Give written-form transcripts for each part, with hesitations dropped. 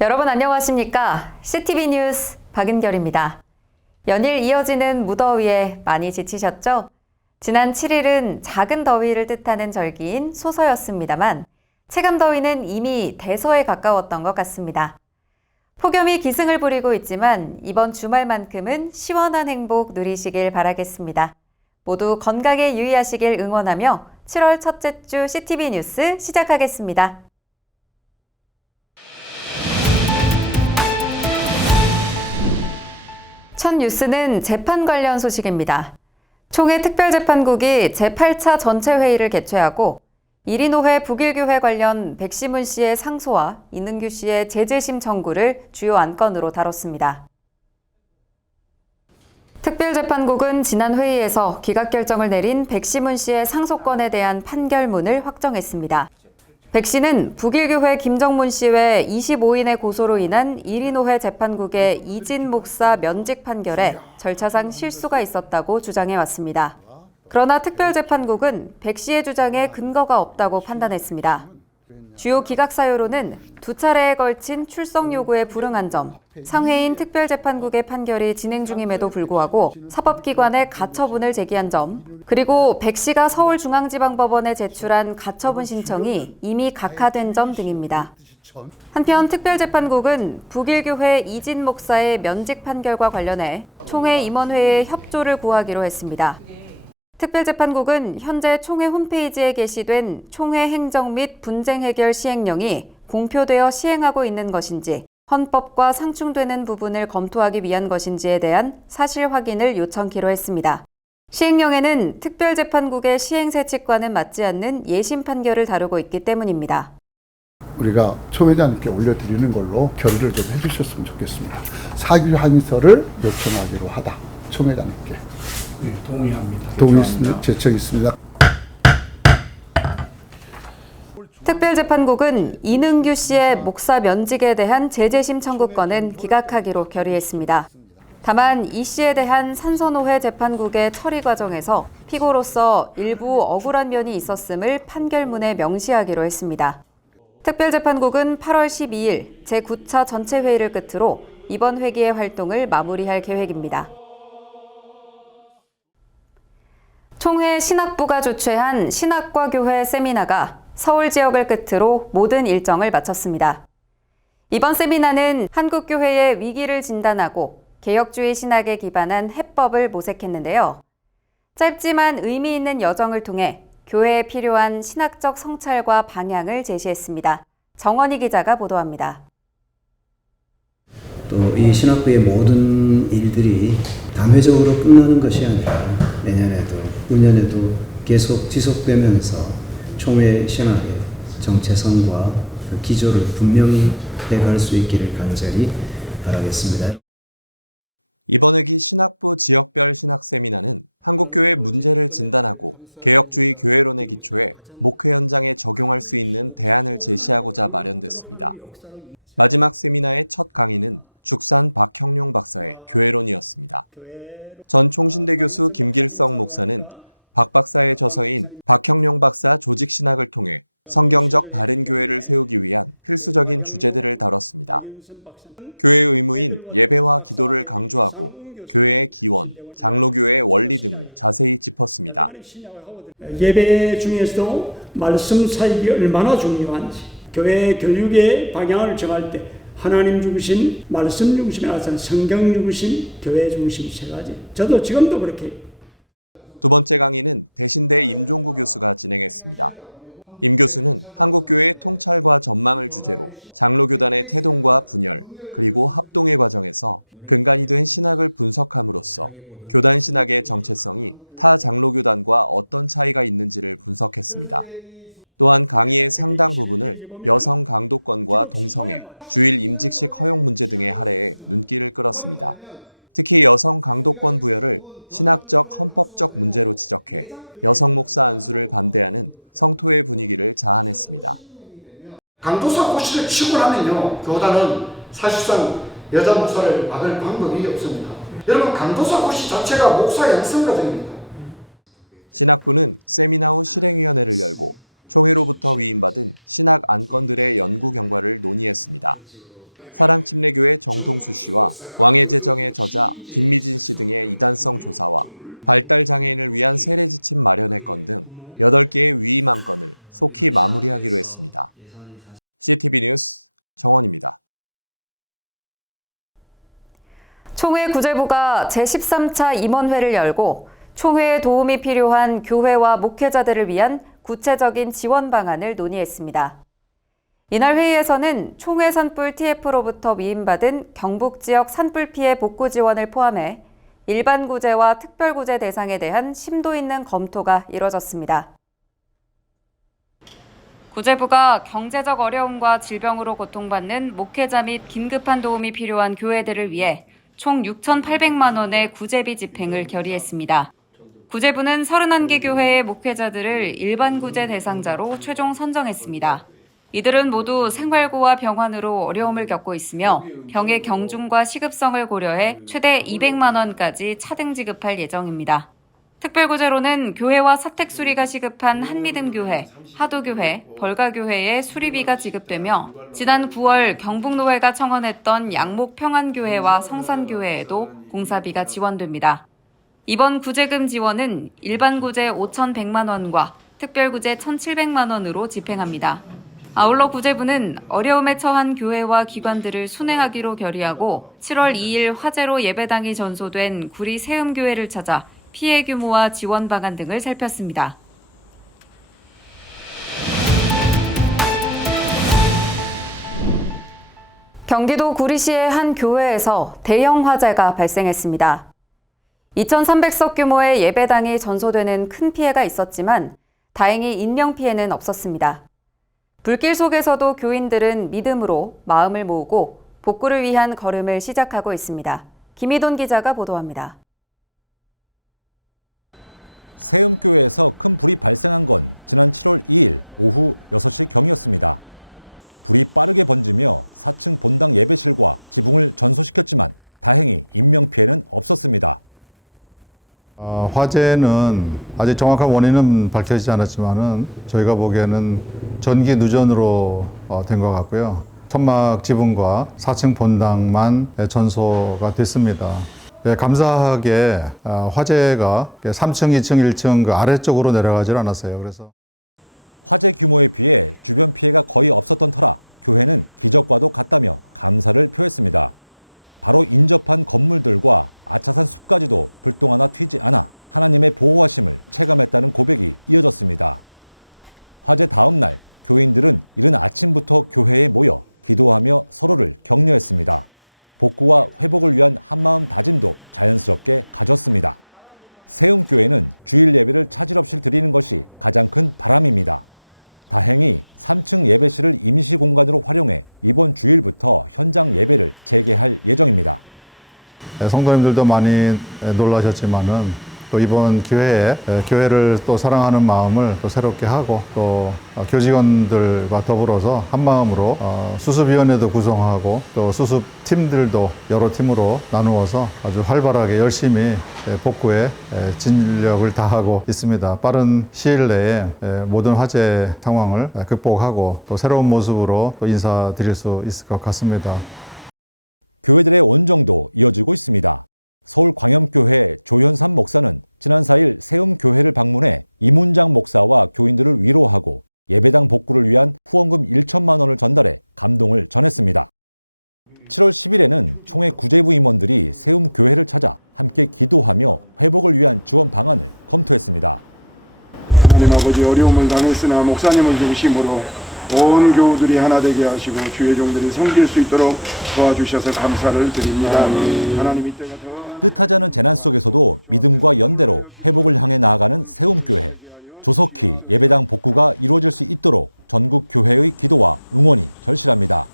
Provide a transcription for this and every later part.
여러분 안녕하십니까? CTV 뉴스 박은결입니다. 연일 이어지는 무더위에 많이 지치셨죠? 지난 7일은 작은 더위를 뜻하는 절기인 소서였습니다만 체감더위는 이미 대서에 가까웠던 것 같습니다. 폭염이 기승을 부리고 있지만 이번 주말만큼은 시원한 행복 누리시길 바라겠습니다. 모두 건강에 유의하시길 응원하며 7월 첫째 주 CTV 뉴스 시작하겠습니다. 첫 뉴스는 재판 관련 소식입니다. 총회 특별재판국이 제8차 전체회의를 개최하고 이리노회 북일교회 관련 백시문 씨의 상소와 이능규 씨의 재재심 청구를 주요 안건으로 다뤘습니다. 특별재판국은 지난 회의에서 기각 결정을 내린 백시문 씨의 상소건에 대한 판결문을 확정했습니다. 백 씨는 북일교회 김정문 씨 외 25인의 고소로 인한 이리노회 재판국의 이진 목사 면직 판결에 절차상 실수가 있었다고 주장해왔습니다. 그러나 특별재판국은 백 씨의 주장에 근거가 없다고 판단했습니다. 주요 기각 사유로는 두 차례에 걸친 출석 요구에 불응한 점, 상회인 특별재판국의 판결이 진행 중임에도 불구하고 사법기관에 가처분을 제기한 점, 그리고 백 씨가 서울중앙지방법원에 제출한 가처분 신청이 이미 각하된 점 등입니다. 한편 특별재판국은 북일교회 이진 목사의 면직 판결과 관련해 총회 임원회의 협조를 구하기로 했습니다. 특별재판국은 현재 총회 홈페이지에 게시된 총회 행정 및 분쟁 해결 시행령이 공표되어 시행하고 있는 것인지 헌법과 상충되는 부분을 검토하기 위한 것인지에 대한 사실 확인을 요청키로 했습니다. 시행령에는 특별재판국의 시행세칙과는 맞지 않는 예심 판결을 다루고 있기 때문입니다. 우리가 총회장님께 올려드리는 걸로 결의를 좀 해주셨으면 좋겠습니다. 사규 항의서를 요청하기로 하다. 총회장님께. 네, 동의합니다. 동의 제청 있습니다. 특별재판국은 이능규 씨의 목사 면직에 대한 재재심 청구권은 기각하기로 결의했습니다. 다만 이 씨에 대한 산선호회 재판국의 처리 과정에서 피고로서 일부 억울한 면이 있었음을 판결문에 명시하기로 했습니다. 특별재판국은 8월 12일 제9차 전체회의를 끝으로 이번 회기의 활동을 마무리할 계획입니다. 총회 신학부가 주최한 신학과 교회 세미나가 서울 지역을 끝으로 모든 일정을 마쳤습니다. 이번 세미나는 한국교회의 위기를 진단하고 개혁주의 신학에 기반한 해법을 모색했는데요. 짧지만 의미 있는 여정을 통해 교회에 필요한 신학적 성찰과 방향을 제시했습니다. 정원희 기자가 보도합니다. 또 이 신학부의 모든 일들이 단회적으로 끝나는 것이 아니라 내년에도, 후년에도 계속 지속되면서 총회 신학의 정체성과 그 기조를 분명히 해갈 수 있기를 간절히 바라겠습니다. 이번 회기 신학부 지역별 신학 세미나는 한국교회 문제를 진단하고 개혁주의 교회론에 기초해 목회 현장에 적용할 수 있는 대안을 제시하고자 마련됐습니다. 마지막 세미나의 첫 강의는 죽산 박형룡 박사의 교회론이었습니다. 전 총신대 교수 김길성 목사는 박 박사의 저서인 박형룡 박사 조직신학을 통해 성경적 바른 교회를 세우기 위한 필수적인 주제들을 다뤘습니다. 교회의 의무인 예배와 기도를 강조하고 교회의 기원, 장로교회의 원리 등을 자세히 짚었습니다. 예배 중에서도 말씀 사역이 얼마나 중요한지, 교회 교육의 방향을 정할 때 하나님 중심, 말씀 중심에 나선 성경 중심, 교회 중심 세 가지. 저도 지금도 그렇게. 두 번째 강의는 대신대 임종구 교수가 진행했습니다. 임 교수는 한국교회의 통찰과 전망을 주제로 장로교단의 태동과 분열, 그리고 합동의 과정에서 근간이 된 신학을 분석함으로써 교단 신학의 정체성이 타 장로교단과 어떤 차이가 있는지를 분석했습니다. 또한 강의의 상당 부분을 여성 강도권과 동성애, 주일 임직식 허용 문제 등에 할애해 눈길을 끌었습니다. 특히 여성 강도권 부여를 신학적, 헌법적 문제로 지적해 여성 목사 안수를 반대하는 성토의 분위기를 자아냈습니다. 강도사 고시를 치고 나면요, 교단은 사실상 여자 목사를 막을 방법이 없습니다. 여러분, 강도사 고시 자체가 목사 양성 과정입니다. 신학부는 세미나 후 실행위원회를 열고 총회로부터 위임받은 신학 안건들의 연구 경과를 논의했습니다. 사랑침례교회 정동수 씨와 왕해제정의 저자 김미진 씨 등의 이단성 조사와 발달장애인을 위한 세례지침 마련의 건 등 8개의 위임 안건을 속히 마무리하기로 했습니다. CTV 뉴스 정원입니다. 총회 구제부가 제13차 임원회를 열고 총회에 도움이 필요한 교회와 목회자들을 위한 구체적인 지원 방안을 논의했습니다. 이날 회의에서는 총회 산불 TF로부터 위임받은 경북 지역 산불 피해 복구 지원을 포함해 일반 구제와 특별 구제 대상에 대한 심도 있는 검토가 이뤄졌습니다. 구제부가 경제적 어려움과 질병으로 고통받는 목회자 및 긴급한 도움이 필요한 교회들을 위해 총 6,800만 원의 구제비 집행을 결의했습니다. 구제부는 31개 교회의 목회자들을 일반 구제 대상자로 최종 선정했습니다. 이들은 모두 생활고와 병환으로 어려움을 겪고 있으며 병의 경중과 시급성을 고려해 최대 200만 원까지 차등 지급할 예정입니다. 특별구제로는 교회와 사택수리가 시급한 한미듬교회, 하도교회, 벌가교회에 수리비가 지급되며 지난 9월 경북노회가 청원했던 양목평안교회와 성산교회에도 공사비가 지원됩니다. 이번 구제금 지원은 일반구제 5,100만 원과 특별구제 1,700만 원으로 집행합니다. 아울러 구제부는 어려움에 처한 교회와 기관들을 순회하기로 결의하고 7월 2일 화재로 예배당이 전소된 구리 세음교회를 찾아 피해 규모와 지원 방안 등을 살폈습니다. 경기도 구리시의 한 교회에서 대형 화재가 발생했습니다. 2,300석 규모의 예배당이 전소되는 큰 피해가 있었지만 다행히 인명피해는 없었습니다. 불길 속에서도 교인들은 믿음으로 마음을 모으고 복구를 위한 걸음을 시작하고 있습니다. 김희돈 기자가 보도합니다. 세음교회에서 큰 불이 발생한 건 지난 7월 2일 오후 6시경이었습니다. 불이 빠르게 번지며 4층 본당 예배실과 지붕을 전소시켰지만 다행히 인명피해는 없었습니다. 화재는 아직 정확한 원인은 밝혀지지 않았지만은 저희가 보기에는 전기 누전으로 된 것 같고요. 천막 지붕과 4층 본당만 전소가 됐습니다. 감사하게 화재가 3층, 2층, 1층 그 아래쪽으로 내려가질 않았어요. 그래서 화재 규모에 비해 주변 피해가 거의 없었던 터라 교회는 기적과도 같다며 감사를 표했습니다. 바로 인접한 건물들과 아차산 숲까지도 불똥 하나 튀지 않아 하나님의 보호하심을 체감했다는 고백이 이어졌습니다. 화재 다음 날 교인들은 이른 아침부터 교회에 모여 기도하며 서로를 격려했습니다. 복구와 회복을 위한 한마음 다짐도 자연스럽게 가졌습니다. 세움교회는 주일 예배를 차질 없이 드리는 것이 가장 큰 바람입니다. 다행히 3층 예배실을 임시 공간으로 활용해 이번 주일부터 현장 예배를 재개할 예정입니다. 성도님들도 많이 놀라셨지만은 또 이번 기회에 교회를 또 사랑하는 마음을 또 새롭게 하고 또 교직원들과 더불어서 한 마음으로 수습위원회도 구성하고 또 수습팀들도 여러 팀으로 나누어서 아주 활발하게 열심히 복구에 진력을 다하고 있습니다. 빠른 시일 내에 모든 화재 상황을 극복하고 또 새로운 모습으로 또 인사드릴 수 있을 것 같습니다. 교회들의 원정도 이어지고 있습니다. 서울광염교회 조현삼 목사는 지난 4일 세움교회를 방문해 이문장 목사와 교인들을 위로하고 예배당 복구를 위한 후원금 1천만 원을 전달해 감동을 전했습니다. 7월 10일에는 총회 구제부 임원들이 세움교회를 찾아 함께 기도하며 회복을 위한 지원 방안을 검토했습니다. 하나님 아버지, 어려움을 당했으나 목사님을 중심으로 온 교우들이 하나 되게 하시고 주의 종들이 섬길 수 있도록 도와주셔서 감사를 드립니다. 하나님 이때가 더 뜻하지 않은 재난 속에서도 믿음과 연대로 회복을 향해 나아가는 세움교회. 조속히 예배당 복구가 이루어질 수 있도록 전국 교회의 기도와 응원이 절실합니다.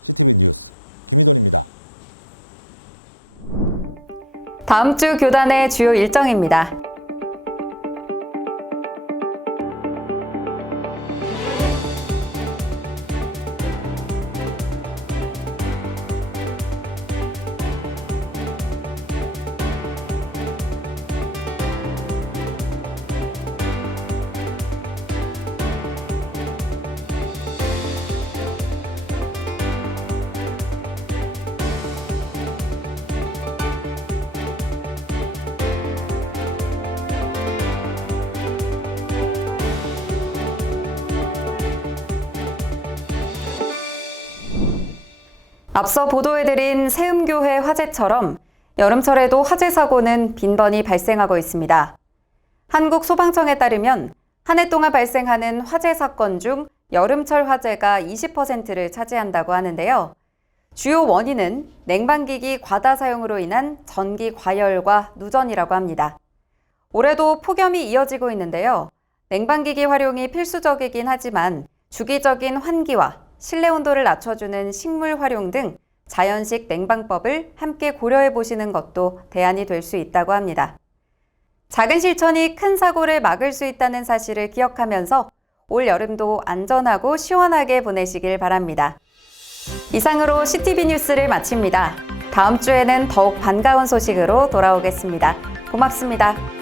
CTV 뉴스 김희돈입니다. 다음 주 교단의 주요 일정입니다. 앞서 보도해드린 세음교회 화재처럼 여름철에도 화재 사고는 빈번히 발생하고 있습니다. 한국소방청에 따르면 한 해 동안 발생하는 화재 사건 중 여름철 화재가 20%를 차지한다고 하는데요. 주요 원인은 냉방기기 과다 사용으로 인한 전기 과열과 누전이라고 합니다. 올해도 폭염이 이어지고 있는데요. 냉방기기 활용이 필수적이긴 하지만 주기적인 환기와 실내 온도를 낮춰주는 식물 활용 등 자연식 냉방법을 함께 고려해 보시는 것도 대안이 될 수 있다고 합니다. 작은 실천이 큰 사고를 막을 수 있다는 사실을 기억하면서 올 여름도 안전하고 시원하게 보내시길 바랍니다. 이상으로 CTV 뉴스를 마칩니다. 다음 주에는 더욱 반가운 소식으로 돌아오겠습니다. 고맙습니다.